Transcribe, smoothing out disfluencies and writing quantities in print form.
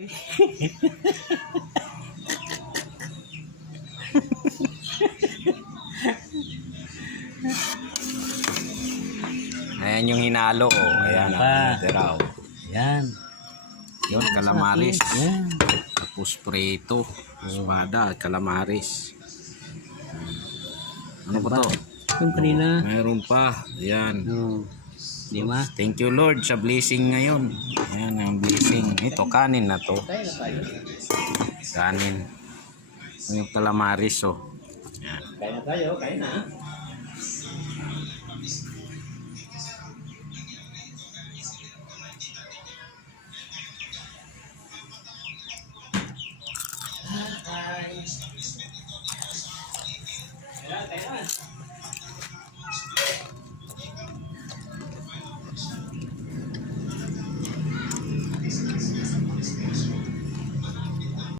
Ayan yung hinalo. Ayan ang Yan. yun, calamaris. Yan. Tapos prito. Espada, calamaris. Ano ba to? Yung kanina. Mayroon pa. Ayan. Oh. Di ba? Thank you Lord sa blessing ngayon. Ayan ang blessing. Ito, kanin na to. Kanin. Yung calamaris, oh. Ayan. Kain na tayo, kain na.